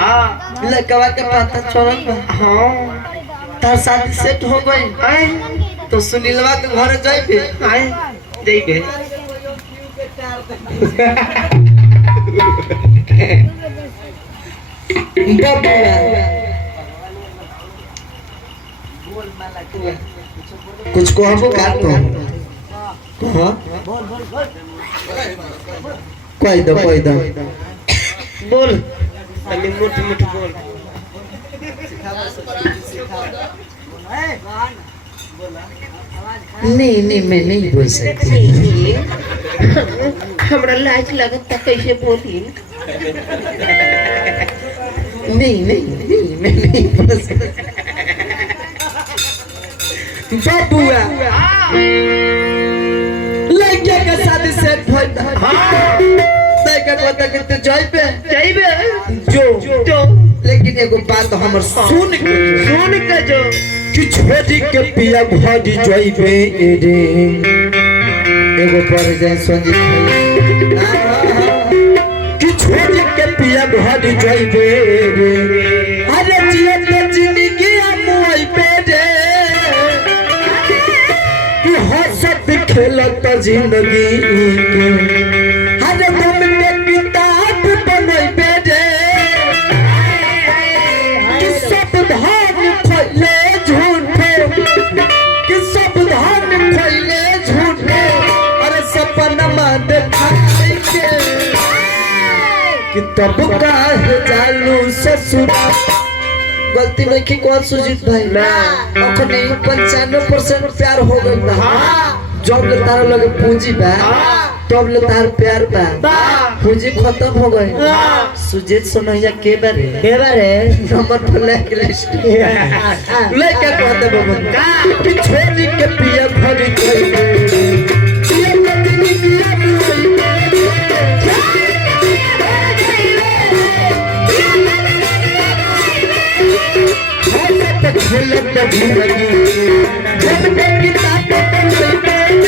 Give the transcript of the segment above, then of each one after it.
हां लड़का के पता चलल बा हां तार शादी सेट हो गई आए तो सुनीलवा के घर जाइबे आए जाइबे कुछ कहबो का तो हां कोई दो बोल अली मुठ मुठ बोल नहीं मैं नहीं बोल सकती हमरा लाज लगता कैसे बोली नहीं मैं नहीं बोल सकती बाबूआ लड़के का शादी सेट होता लड़का कहता कि तू जाइबे जो लेकिन एगो बात हमर सुन के जो कि छोड़ी के पिया भरी जाइबे रे एगो पर जाय संजीत कि छोड़ी के पिया भरी जाइबे रे अरे जिया तो जिंदगी मोई पे रे कि हंसत खेलत जिंदगी के अरे तुम के किताब बनइबे रे कि सब धान खोले झूठे कि सब धान खोले झूठे अरे सपना देखाई के कि तब काहे जालू ससुर गलती में की कौन सुजीत भाई ना अखने 95% प्यार हो गई बा जब ले तार लगे पूंजी बा तब ले तार प्यार बा पूंजी खत्म हो गई सुजीत सुनैया के बारे नंबर पर लेके लिस्ट ले क्या कहते बाबू कि छोरी के पिया भरी गई पिया मदनी पिया झलक जिंदगी जब तक किताब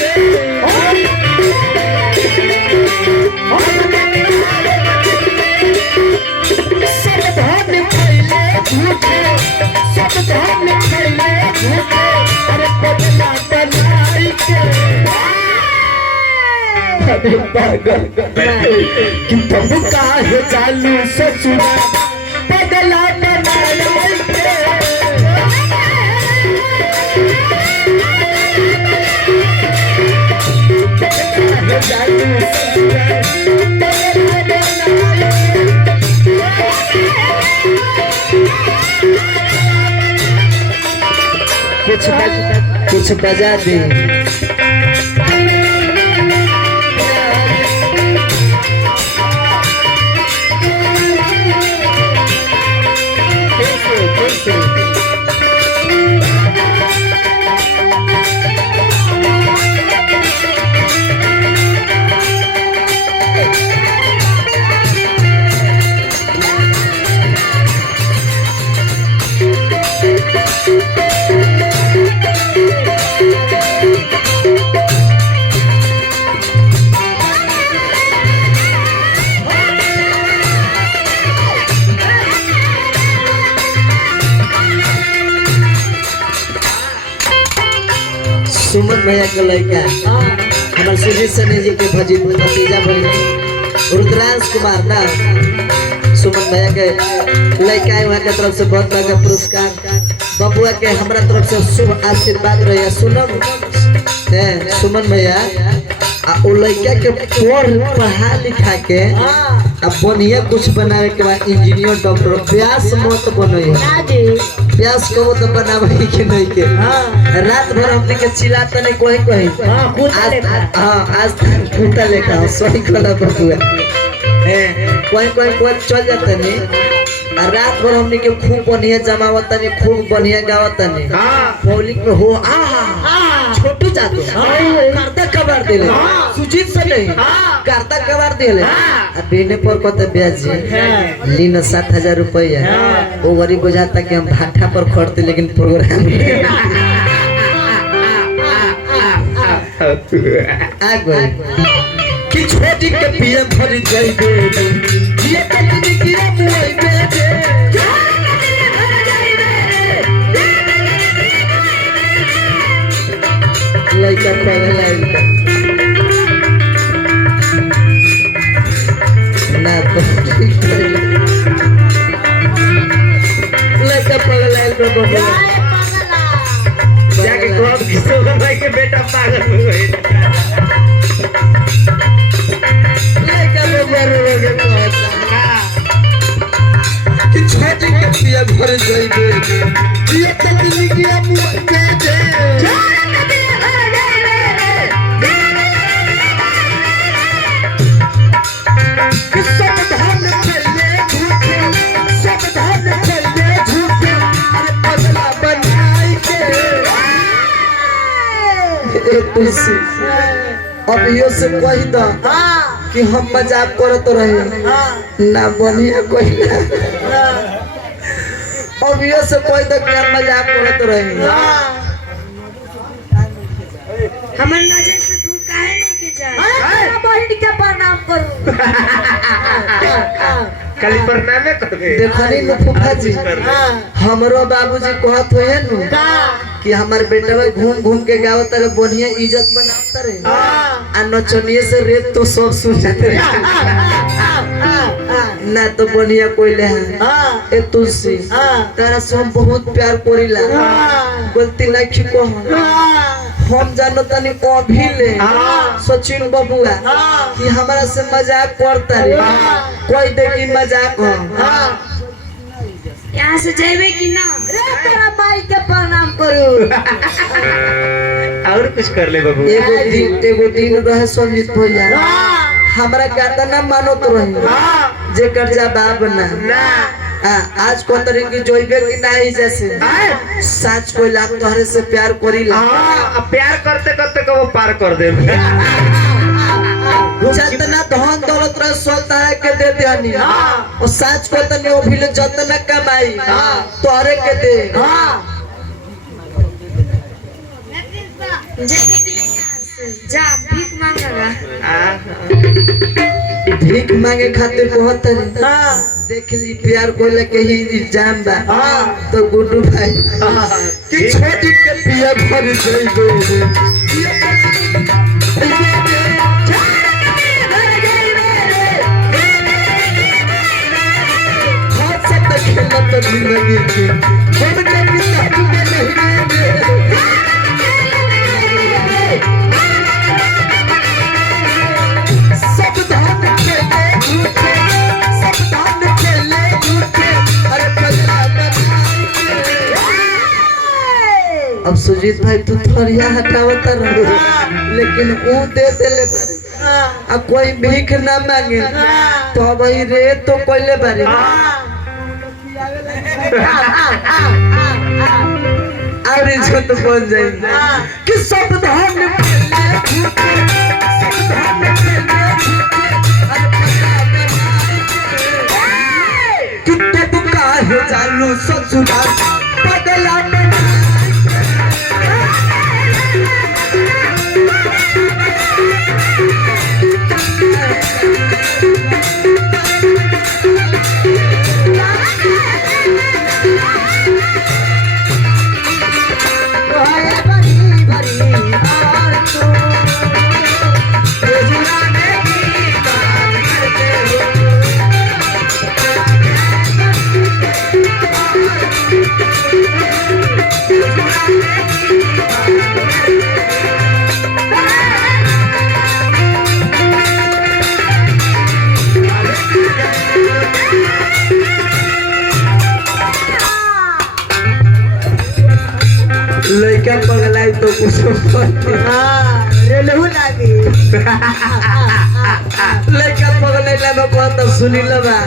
सब धान खैले झूठे सब धान खैले झूठे अरे बदला बनाई के अरे पागल कि तब काहे चालू ससुर बदला बनाई के कुछ बजा दे सुमन भैया के लड़का हमारे सुजीत सनी जी के भतीजा भाई रुद्रांश कुमार ना सुमन भैया के लड़का है वहाँ के तरफ से बहुत बड़ा पुरस्कार बबुआ के हमारा तरफ से शुभ आशीर्वाद रहे सुनम सुमन भैया वो लड़का के पढ़ा लिखा के अब बढ़िया कुछ बनावे के बाद इंजीनियर डॉक्टर प्यास मत बनइए प्यास कबो तो बनावे के नहीं के रात भर हमने के चिल्लाता नहीं कोई आज फूटा लेकर सही कला बबुआ कोई चल जाता नहीं रात भर हमने के खूब बढ़िया जमावता नहीं खूब बढ़िया गावता नहीं मौलिक में हो छोटू जातो करता कबार देले सुजीत से नहीं करता कबार देले बेने पर कत ब्याज लीन 7,000 रुपया वो गरीब बुझाता कि हम भाटा पर खड़ते लेकिन प्रोग्राम आ गए कि छोटी के पिया भरी जाइबे ये कतनी किया मोई बेटे बबुआ जाके कब किशोर भाई के बेटा पागल हो गए लड़का बबुआ रोगे कि छोटी के पिया घर जाइबे ये तकली की मुंह पे दे कि सब धन चले झूठे सब धन चले झूठे अरे पगला बनाई के ए तुलसी अब यो से कह द कि हम मजाक करत रहे ना बनिया कोई अब यो से कह द कि हम मजाक करत रहे हमर नजर से दूर काहे नहीं के जाए बहन के प्रणाम करू खाली प्रणाम करबे देखनी न फूफा जी हमरो बाबूजी कहत होए नु कि हमार बेटा घूम घूम के गाँव तर बढ़िया इज्जत बनाता रहे आ नचनिए से रेत तो सब सुन जाते ना तो बढ़िया कोई ले ए तुलसी तेरा से हम बहुत प्यार करिला गलती नहीं की कह हम जानो तनी अभी ले सचिन बबुआ कि हमारा से मजाक करता रे कोई देखी मजाक हो यहाँ से जाइबे कि ना रे तेरा माई के प्रणाम करू और कुछ कर ले बाबू एगो दिन रहे संजीत भैया हमरा गाता ना मानो तो रही जे कर जा बाप ना आज को तरह की जोइबे कि नहीं जैसे सच कोई लाख तोहरे से प्यार करीला प्यार करते करते कब पार कर दे जतना धन दौलत रह सोल तारा के दे देनी और सच को तने ओ भी जतना कमाई तोहरे के दे जा भीख मांगेगा भीख मांगे खातिर बहुत देख ली प्यार को लेके ही इल्जाम बा तो गुड्डू भाई कि छोटी के पिया भर जाइबे खेलत जिंदगी के हम के किताब में नहीं सब धान खेले झूठे सब धान खेले झूठे अरे पगला बनाई अब सुजीत भाई तू थोड़िया हटावता रहो लेकिन वो दे देले आ कोई भीख ना मांगे तो भाई रे तो कोई बारे और इज्जत बन जाएगी कि सब धाम में खेले झूठे सब धाम में खेले झूठे कि तब काहे जालू ससुराल पगला लड़का पगलाई तो कुछ रेलहू लागी लड़का पगलाई में कहता सुनी लबा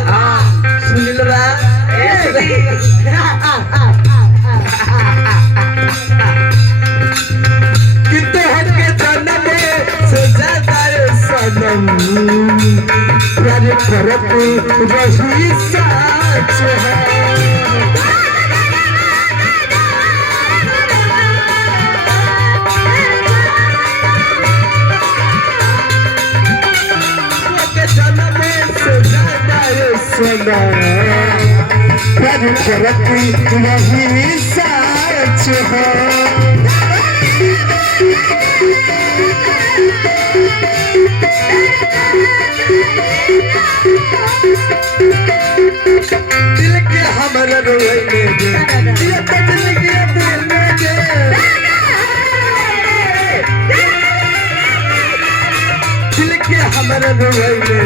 कितने हट के जन्म से ज्यादा सनम प्यार करत रही सच है करती नहीं सच है दिल के हमरा रोइले जिया त जिंदगी बोले दे दिल के हमरा रोइले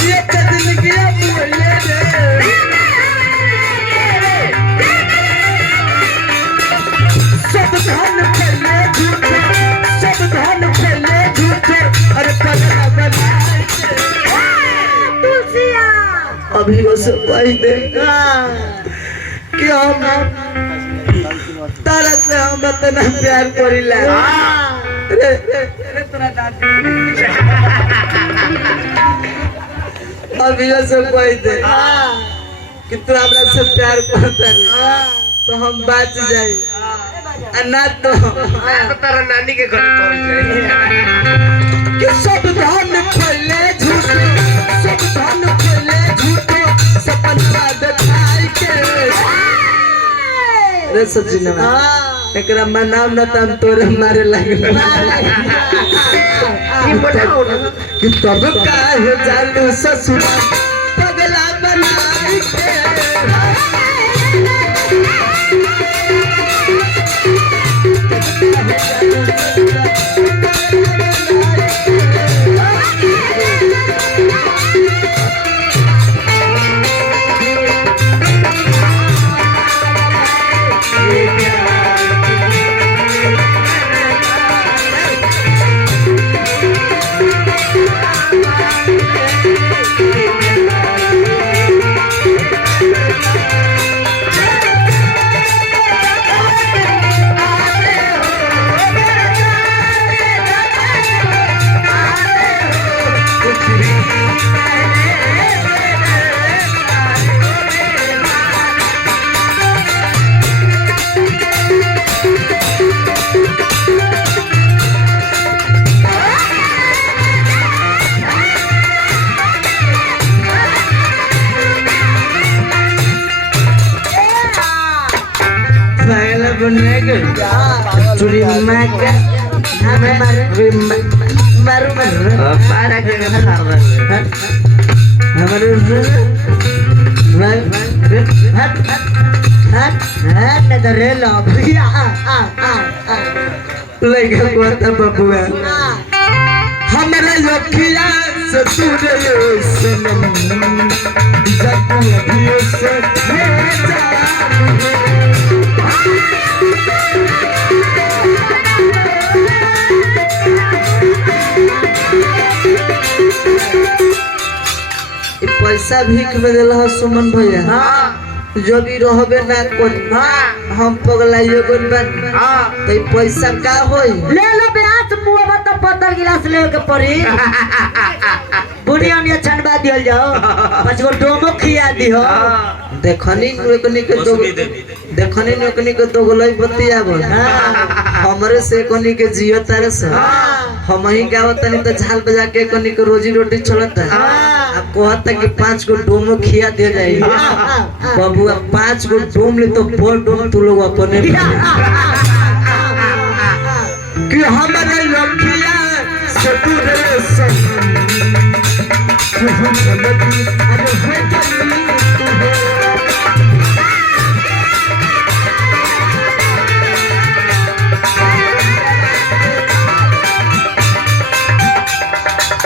जिया त जिंदगी बोले दे सब धन फैले झूठे सब धन फैले झूठे अरे पगला बनाए तुलसिया अभी वो सब कह दे कि हम तारा से हम इतना प्यार करिला रे तोरा दादी अभी वो सब कह दे कि तू हमरा से प्यार करता तो हम बच जाए ना तो तारा नानी के घर पहुंच जाए कि सब धन फैले झूठे सब धन फैले झूठे सपना दिखाई के रे सचिन एकरा मनाव न तम तोरे मारे लागल कि तब काहे जालू ससुर पगला बनाई के चुरी मार के हमें मारू पारा के खाना हमारे बबुआ हमारा लखिया से दूर सनम से पैसा भीख में दिल सुमन भैया जो भी रहबे ना कोई हम पगलाइयो कोई बन तो पैसा का होई ले लो ब्याज मुंह तो पत्थर गिलास ले के पड़ी बुढ़िया ने छनबा दियल जाओ 5 गो डोमो खिया दियो देखनी नोकनी के दो देखनी नोकनी के दो गोलाई बतिया बोल हमरे से कोनी के जियो तारे से हम ही गावत तनी तो झाल बजा के कोनी के रोजी रोटी चलता अब कहता कि 5 गो डोमो खिया दे जाई बबुआ 5 गो डोम ले तो बोल डोम तू लोग अपने कि हमारे लखिया से दूर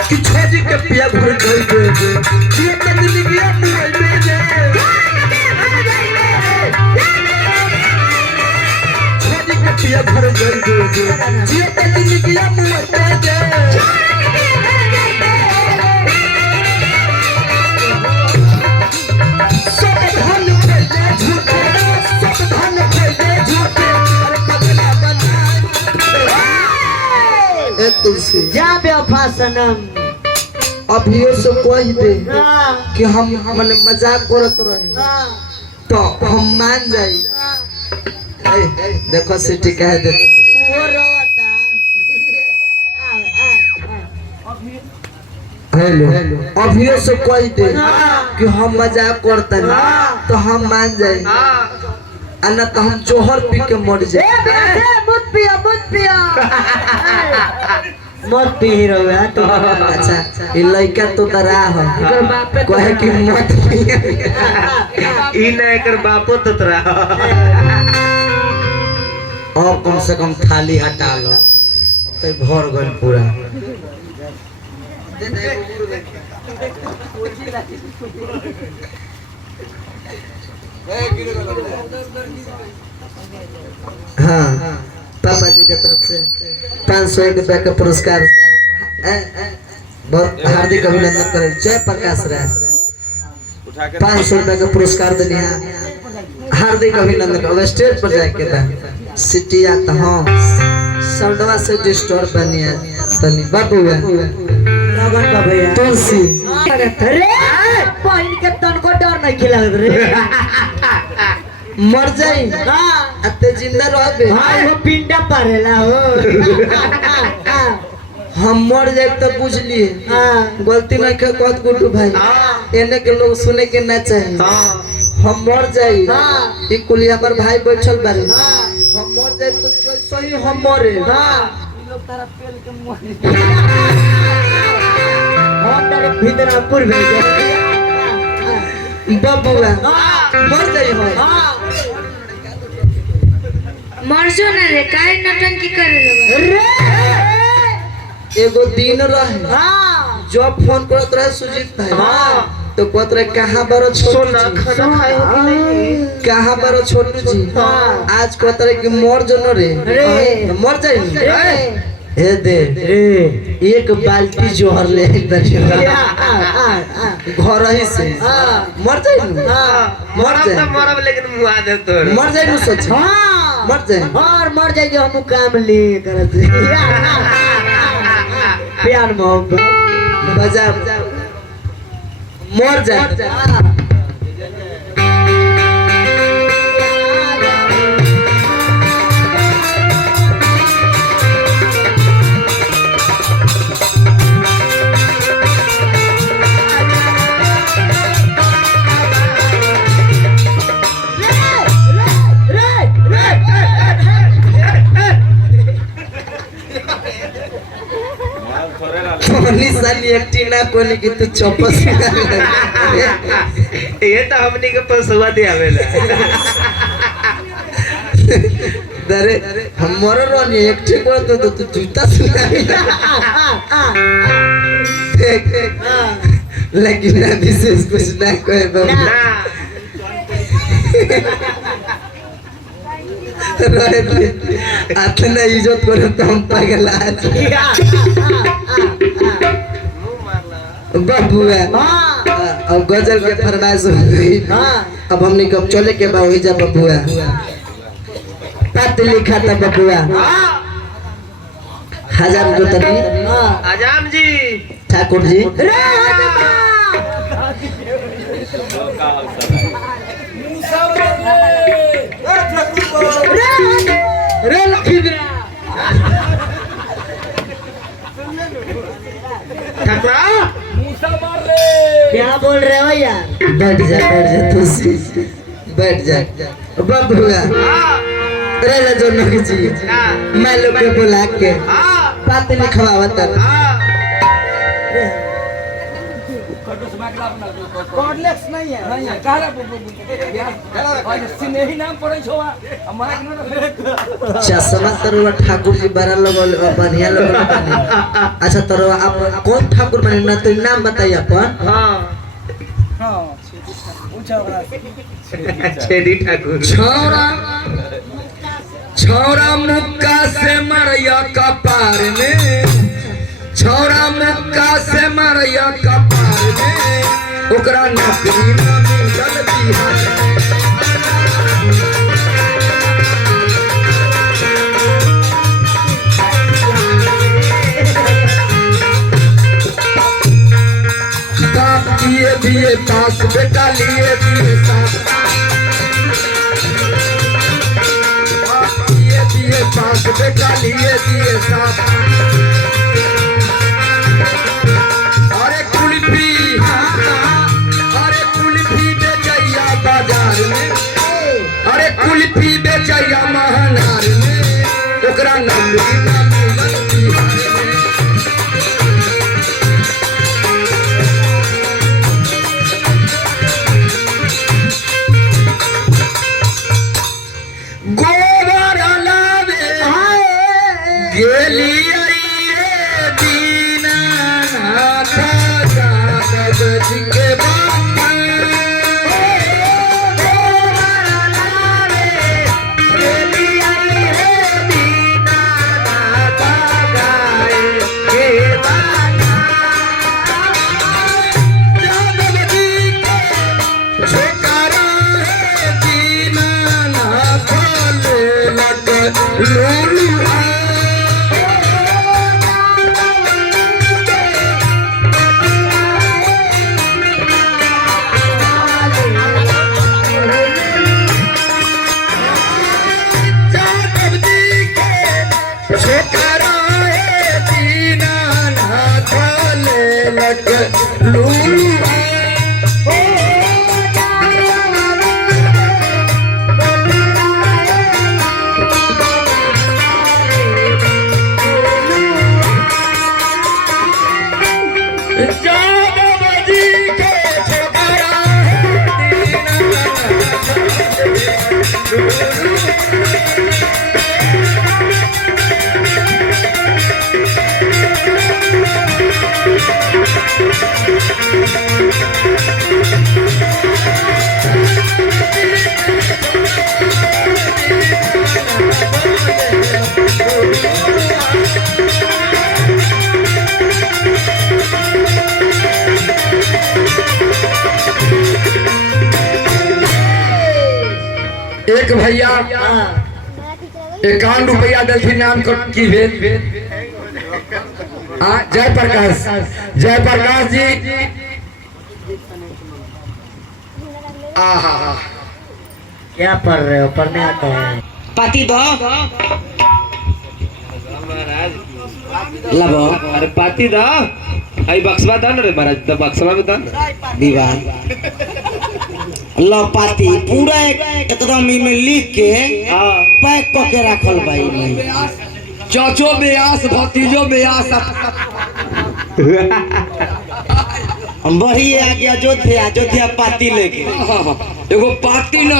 कि छोड़ी के पिया भर गई ये कदली गया मुझे दे छोड़ी के पिया भर गई ये कदली गया मुझे दे तुलसी जा बेवफा सनम अभियो से कह दे कि हम मने मजाक करत रहे तो हम मान जाई देखो सिटी कह दे वो रोता हेलो अभियो से कह दे कि हम मजाक करते तो हम मान जाई अन्ना तो हम जोहर पी के मर जाए मत पिया मत पी रहुआ तो अच्छा ये लड़का तो डरा हो एकर बापे तो कहे कि मत पी। ई ना एकर बापो तो तरा और कम से कम थाली हटा लो तो भर गल पूरा। हाँ पापा जी की तरफ से 500 रुपया का पुरस्कार बहुत हार्दिक अभिनंदन करे। जय प्रकाश राय 500 रुपया का पुरस्कार देनी है हार्दिक अभिनंदन। अब स्टेज पर जाके बा सिटिया तो हाँ सौंडवा से डिस्टर्ब बनी है तनी बाबू लगन का भैया तुलसी अरे बहन के तन को डर नहीं खिला रे मर जाई हां अते जिंदा रहबे हां वो पिंडा परेला हो हम मर जाए तो बुझ लिए हां गलती नहीं के कहत गुड्डू भाई एने के लोग सुने के ना चाहिए। हम मर जाई ई कुली हमर भाई बैठल बारे हम मर जाए तो जो सही हम मरे लोग तारा पेल के मरे हम तेरे भीतरपुर भेजे बबुआ मर जाई हो मरजो ना रे काय नटंकी करे रे एगो दिन रहे हां जब फोन करत रहे सुजीत भाई तो कहत रहे कहां बारो छोटू जी खाना खाए हो कि नहीं कहां बारो छोटू जी आज कहत रहे कि मर जो न रे मर जाई हे दे एक बाल्टी जोहर ले घर ही से मर जाई मरब तो मरब लेकिन मुआ दे तो मर जाई नु सोच मर जाई और मर जाए जो हम काम ले करत प्यार मोहब्बत बजा मर जाए साली एक्टिंग ना कोनी की तू चौपस ये तो हमनी के पसवा दे आवेला दरे हम मर रहनी एक्टिंग कर तो तू जूता सुना देख लेकिन ना विशेष कुछ ना कोई बाबू अतना इज्जत करे तो हम पागल आज बबुआ अब गजल के फरमाइश हो गई अब हमने कब चले के बा वही जा बबुआ पत्र लिखा था बबुआ 1000 रुपये आजाम जी ठाकुर जी रे लखीबरा क्या बोल रहे हो यार बैठ जा तू बैठ जा बबुआ रे जो नहीं चाहिए मैं लोग के बुला के बात लिखवावत कॉर्डलेस नहीं है काला सिनेही नाम पड़े छो हमारा चश्मा तरवा ठाकुर जी बड़ा लगल बढ़िया लगल अच्छा तरवा आप कौन ठाकुर बने ना तो नाम बताइए अपन हां हां छेदी ठाकुर छौरा मुक्का से मरिया कपार में छौरा मुक्का से मरिया कपार में ओकरा नौकरी ना मिलल बिहार बाप किए दिए पास बेटा लिए दिए साथ बाप किए दिए पास बेटा लिए दिए साथ अरे कुल्फी बेचैया बाजार में अरे कुल्फी बेचैया महनार में ओकरा नौकरी ना मिलल बिहार में एक भैया 51 रुपया दिलथिन नाम की भेल। हाँ जयप्रकाश जी आहा क्या पढ़ रहे हो? पढ़ने आता है? पाती दो लबो अरे पाती दा आई बक्सवा दान रे महाराज द बक्सवा में दान दीवान लो पाती पूरा एकदम में लिख के पैक क के रखल भाई। चाचो ब्यास भतीजो ब्यास बढ़िया आ गया अयोध्या पाती लेके एगो पाती न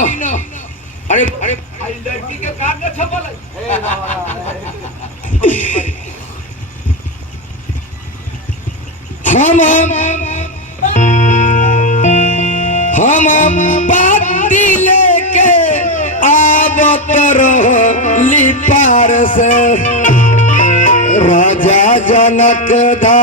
अरे लड़की के काट के छपल हम पाती लेके आवत रही पार से राजा जनक धा